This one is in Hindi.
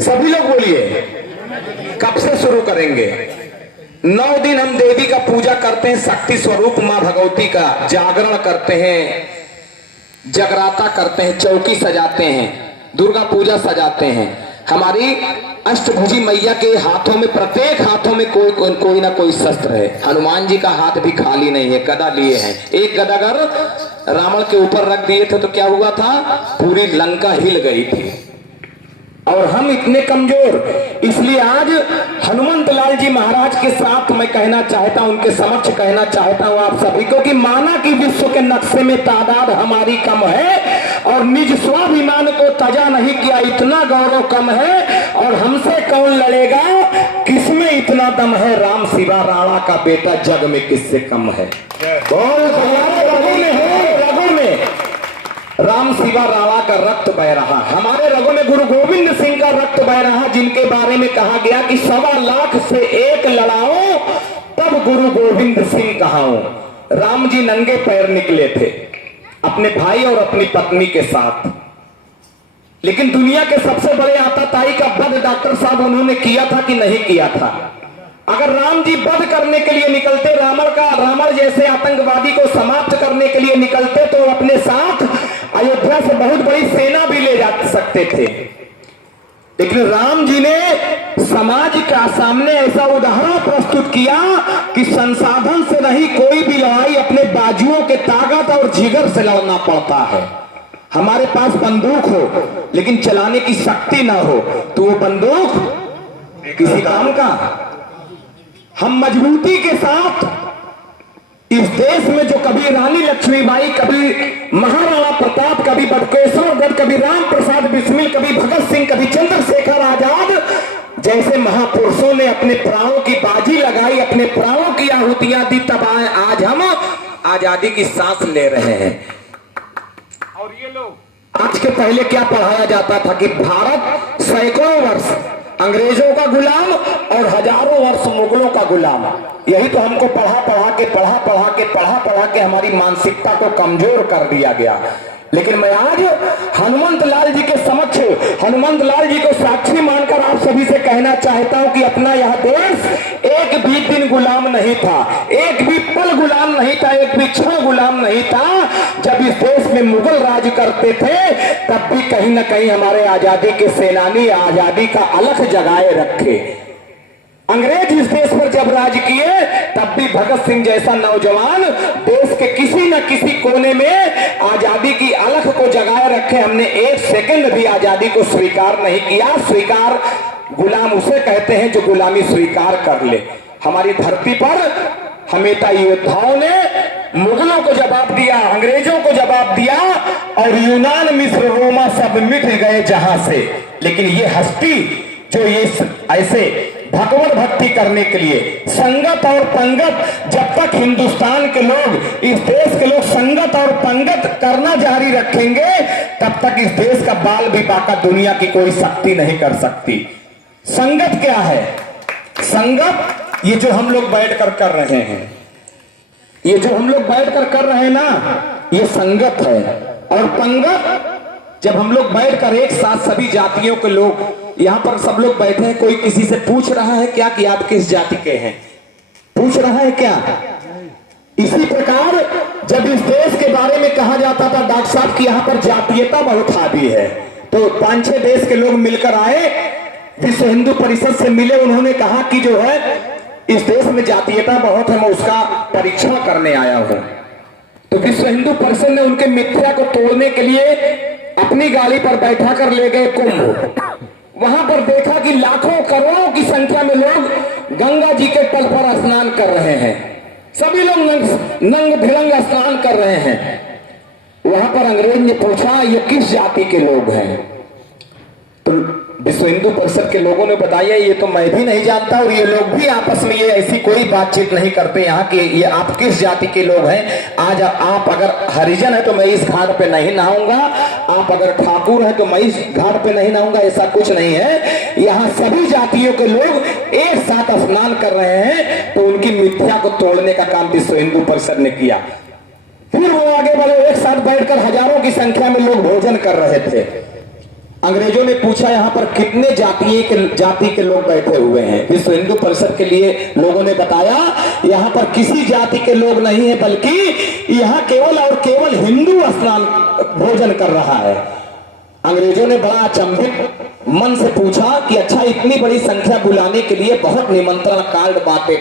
सभी लोग बोलिए, कब से शुरू करेंगे? 9 दिन हम देवी का पूजा करते हैं, शक्ति स्वरूप मां भगवती का जागरण करते हैं, जगराता करते हैं, चौकी सजाते हैं, दुर्गा पूजा सजाते हैं। हमारी अष्टभुजी मैया के हाथों में, प्रत्येक हाथों में कोई ना कोई शस्त्र है। हनुमान जी का हाथ भी खाली नहीं है, गदा लिए हैं। एक गदा अगर रावण के ऊपर रख दिए थे तो क्या हुआ था? पूरी लंका हिल गई थी। और हम इतने कमजोर, इसलिए आज हनुमंत लाल जी महाराज के साथ मैं कहना चाहता हूं, उनके समक्ष कहना चाहता हूं आप सभी को कि माना कि विश्व के नक्शे में तादाद हमारी कम है और निज स्वाभिमान को तजा नहीं किया, इतना गौरव कम है। और हमसे कौन लड़ेगा, किसमें इतना दम है? राम सिवा राणा का बेटा जग में किससे कम है? बहुत हमारे रगों में है, रगों में राम सिवा राणा का रक्त बह रहा। हमारे रगों में गुरु गोविंद सिंह का रक्त बह रहा, जिनके बारे में कहा गया कि 1.25 लाख से एक लड़ाओ तब गुरु गोविंद सिंह कहाओ। राम जी नंगे पैर निकले थे अपने भाई और अपनी पत्नी के साथ, लेकिन दुनिया के सबसे बड़े आताताई का वध डॉक्टर साहब उन्होंने किया था कि नहीं किया था? अगर राम जी वध करने के लिए निकलते, रावण जैसे आतंकवादी को समाप्त करने के लिए निकलते, तो अपने साथ अयोध्या से बहुत बड़ी सेना भी ले जा सकते थे। लेकिन राम जी ने समाज का सामने ऐसा उदाहरण प्रस्तुत किया कि संसाधन से नहीं, कोई भी लड़ाई अपने बाजुओं के ताकत और जिगर से लड़ना पड़ता है। हमारे पास बंदूक हो लेकिन चलाने की शक्ति ना हो तो वो बंदूक किसी काम का। हम मजबूती के साथ इस देश में जो कभी रानी लक्ष्मीबाई, कभी महाराणा प्रताप, कभी बटुकेश्वर, कभी राम प्रसाद बिस्मिल, कभी भगत सिंह, कभी चंद्रशेखर आजाद जैसे महापुरुषों ने अपने प्राणों की बाजी लगाई, अपने प्राणों की आहुतियां दी, तब आज हम आजादी की सांस ले रहे हैं। और ये लोग, आज के पहले क्या पढ़ाया जाता था कि भारत सैकड़ों वर्ष अंग्रेजों का गुलाम और हजारों वर्ष मुगलों का गुलाम। यही तो हमको पढ़ा के हमारी मानसिकता को कमजोर कर दिया गया। लेकिन मैं आज हनुमंत लाल जी के समक्ष, हनुमंत लाल जी को साक्षी मानकर आप सभी से कहना चाहता हूं कि अपना यह देश एक भी दिन गुलाम नहीं था, एक भी पल गुलाम नहीं था, एक भी क्षण गुलाम नहीं था। जब इस देश में मुगल राज करते थे तब भी कहीं ना कहीं हमारे आजादी के सेनानी आजादी का अलख जगाए रखे। अंग्रेज इस देश पर जब राज किए तब भी भगत सिंह जैसा नौजवान देश के किसी न किसी कोने में आजादी की अलख को जगाए रखे। हमने एक सेकंड भी आजादी को स्वीकार नहीं किया। स्वीकार, गुलाम उसे कहते हैं जो गुलामी स्वीकार कर ले। हमारी धरती पर हमेशा योद्धाओं ने मुगलों को जवाब दिया, अंग्रेजों को जवाब दिया और यूनान, मिस्र, रोमा सब मिट गए जहां से। लेकिन ये हस्ती जो ये ऐसे भगवत भक्ति करने के लिए संगत और पंगत, जब तक हिंदुस्तान के लोग, इस देश के लोग संगत और पंगत करना जारी रखेंगे तब तक इस देश का बाल भी बाका दुनिया की कोई शक्ति नहीं कर सकती। संगत क्या है? संगत ये जो हम लोग बैठकर कर रहे हैं, ये जो हम लोग बैठकर कर रहे हैं ना, ये संगत है। और पंगत जब हम लोग बैठकर एक साथ सभी जातियों के लोग, यहाँ पर सब लोग बैठे हैं, कोई किसी से पूछ रहा है क्या कि आप किस जाति के हैं? पूछ रहा है क्या? इसी प्रकार जब इस देश के बारे में कहा जाता था डॉक्टर साहब कि यहाँ पर जातीयता बहुत हावी है, तो 5-6 देश के लोग मिलकर आए, विश्व हिंदू परिषद से मिले, उन्होंने कहा कि जो है इस देश में जातीयता बहुत है, मैं उसका परीक्षण करने आया हूं। तो विश्व हिंदू परिषद ने उनके मिथ्या को तोड़ने के लिए अपनी गाड़ी पर बैठा कर ले गए कुंभ। वहां पर देखा कि लाखों करोड़ों की संख्या में लोग गंगा जी के तल पर स्नान कर रहे हैं। सभी लोग नंग भिड़ंग स्नान कर रहे हैं। वहां पर अंग्रेज ने पूछा ये किस जाति के लोग हैं? तो विश्व हिंदू परिषद के लोगों ने बताया ये तो मैं भी नहीं जानता और ये लोग भी आपस में ये ऐसी कोई बातचीत नहीं करते यहाँ कि ये आप किस जाति के लोग हैं। आज आप अगर हरिजन है तो मैं इस घाट पे नहीं नहाऊंगा, आप अगर ठाकुर है तो मैं इस घाट पे नहीं नहाऊंगा, ऐसा कुछ नहीं है। यहाँ सभी जातियों के लोग एक साथ स्नान कर रहे हैं। तो उनकी मिथ्या को तोड़ने का काम विश्व हिंदू परिषद ने किया। फिर वो आगे बढ़े, एक साथ बैठकर हजारों की संख्या में लोग भोजन कर रहे थे। अंग्रेजों ने पूछा यहाँ पर कितने जाति के लोग बैठे हुए हैं। विश्व हिंदू परिषद के लिए लोगों ने बताया यहाँ पर किसी जाति के लोग नहीं है, बल्कि यहाँ केवल और केवल हिंदू स्नान भोजन कर रहा है। अंग्रेजों ने बड़ा अचंभित मन से पूछा कि अच्छा, इतनी बड़ी संख्या बुलाने के लिए बहुत निमंत्रण कार्ड बांटे